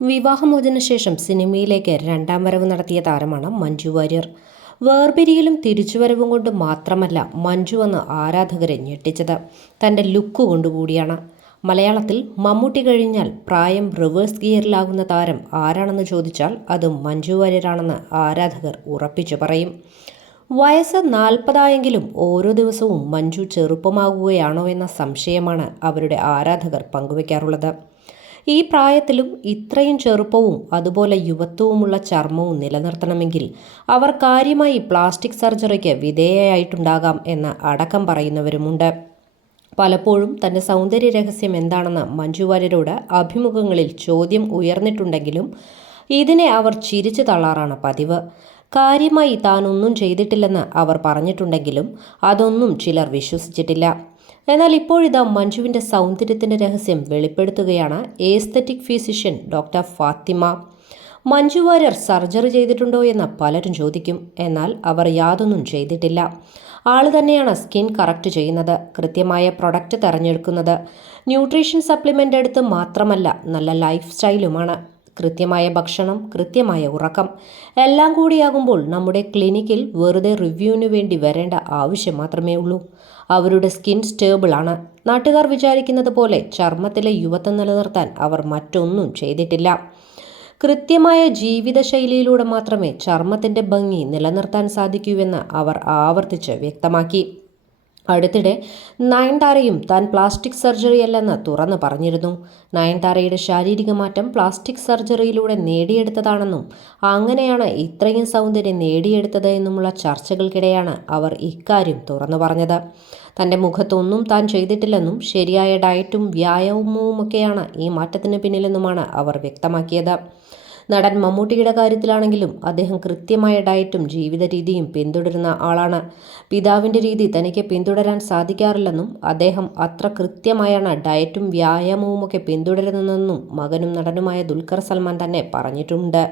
വിവാഹമോചന ശേഷം സിനിമയിലേക്ക് രണ്ടാം വരവ് നടത്തിയ താരമാണ് മഞ്ജു വാര്യർ. വേർപിരിയലും തിരിച്ചുവരവും കൊണ്ട് മാത്രമല്ല മഞ്ജു എന്ന് ആരാധകരെ ഞെട്ടിച്ചത്. തന്റെ ലുക്ക് കൊണ്ടുകൂടിയാണ്. മലയാളത്തിൽ മമ്മൂട്ടി കഴിഞ്ഞാൽ പ്രായം റിവേഴ്സ് ഗിയറിലാകുന്ന താരം ആരാണെന്ന് ചോദിച്ചാൽ അത് മഞ്ജു വാര്യരാണെന്ന് ആരാധകർ ഉറപ്പിച്ചു പറയും. വയസ്സ് നാൽപ്പതായെങ്കിലും ഓരോ ദിവസവും മഞ്ജു ചെറുപ്പമാകുകയാണോ എന്ന സംശയമാണ് അവരുടെ ആരാധകർ പങ്കുവയ്ക്കാറുള്ളത് ഈ പ്രായത്തിലും ഇത്രയും ചെറുപ്പവും അതുപോലെ യുവത്വവുമുള്ള ചർമ്മവും നിലനിർത്തണമെങ്കിൽ അവർ കാര്യമായി പ്ലാസ്റ്റിക് സർജറിക്ക് വിധേയയായിട്ടുണ്ടാകാം എന്ന് അടക്കം പറയുന്നവരുമുണ്ട്. പലപ്പോഴും തന്റെ സൗന്ദര്യ രഹസ്യം എന്താണെന്ന് മഞ്ജു വാര്യരോട് അഭിമുഖങ്ങളിൽ ചോദ്യം ഉയർന്നിട്ടുണ്ടെങ്കിലും ഇതിനെ അവർ ചിരിച്ചു തള്ളാറാണ് പതിവ്. കാര്യമായി താനൊന്നും ചെയ്തിട്ടില്ലെന്ന് അവർ പറഞ്ഞിട്ടുണ്ടെങ്കിലും അതൊന്നും ചിലർ വിശ്വസിച്ചിട്ടില്ല. എന്നാൽ ഇപ്പോഴിതാ മഞ്ജുവിന്റെ സൗന്ദര്യത്തിന്റെ രഹസ്യം വെളിപ്പെടുത്തുകയാണ് aesthetic physician doctor Fathima. Manju Warrier surgery ചെയ്തിട്ടുണ്ടോ എന്ന് പലരും ചോദിക്കും. എന്നാൽ അവർ യാതൊന്നും ചെയ്തിട്ടില്ല. ആൾ തന്നെയാണ് സ്കിൻ കറക്റ്റ് ചെയ്യുന്നത് കൃത്യമായ പ്രൊഡക്റ്റ് തിരഞ്ഞെടുക്കുന്നത്. ന്യൂട്രീഷൻ സപ്ലിമെന്റ് എടുത്ത് മാത്രമല്ല നല്ല ലൈഫ് സ്റ്റൈലുമാണ്. കൃത്യമായ ഭക്ഷണം കൃത്യമായ ഉറക്കം എല്ലാം കൂടിയാകുമ്പോൾ നമ്മുടെ ക്ലിനിക്കിൽ വെറുതെ റിവ്യൂവിന് വേണ്ടി വരേണ്ട ആവശ്യം മാത്രമേ ഉള്ളൂ. അവരുടെ സ്കിൻ സ്റ്റേബിൾ ആണ്. നാട്ടുകാർ വിചാരിക്കുന്നത് പോലെ ചർമ്മത്തിലെ യുവത്വം നിലനിർത്താൻ അവർ മറ്റൊന്നും ചെയ്തിട്ടില്ല. കൃത്യമായ ജീവിതശൈലിയിലൂടെ മാത്രമേ ചർമ്മത്തിന്റെ ഭംഗി നിലനിർത്താൻ സാധിക്കൂവെന്ന് അവർ ആവർത്തിച്ച് വ്യക്തമാക്കി. അടുത്തിടെ നയൻതാരയും താൻ പ്ലാസ്റ്റിക് സർജറി അല്ലെന്ന് തുറന്നു പറഞ്ഞിരുന്നു. നയൻതാരയുടെ ശാരീരിക മാറ്റം പ്ലാസ്റ്റിക് സർജറിയിലൂടെ നേടിയെടുത്തതാണെന്നും അങ്ങനെയാണ് ഇത്രയും സൗന്ദര്യം നേടിയെടുത്തത് എന്നുമുള്ള ചർച്ചകൾക്കിടെയാണ് അവർ ഇക്കാര്യം തുറന്നു പറഞ്ഞത്. തന്റെ മുഖത്തൊന്നും താൻ ചെയ്തിട്ടില്ലെന്നും ശരിയായ ഡയറ്റും വ്യായാമവുമൊക്കെയാണ് ഈ മാറ്റത്തിന് പിന്നിലെന്നുമാണ് അവർ വ്യക്തമാക്കിയത്. നടൻ മമ്മൂട്ടിയുടെ കാര്യത്തിലാണെങ്കിലും അദ്ദേഹം കൃത്യമായ ഡയറ്റും ജീവിത രീതിയും പിന്തുടരുന്ന ആളാണ്. പിതാവിന്റെ രീതി തനിക്ക് പിന്തുടരാൻ സാധിക്കാറില്ലെന്നും അദ്ദേഹം അത്ര കൃത്യമായാണ് ഡയറ്റും വ്യായാമവുമൊക്കെ പിന്തുടരുന്നതെന്നും മകനും നടനുമായ ദുൽഖർ സൽമാൻ തന്നെ പറഞ്ഞിട്ടുണ്ട്.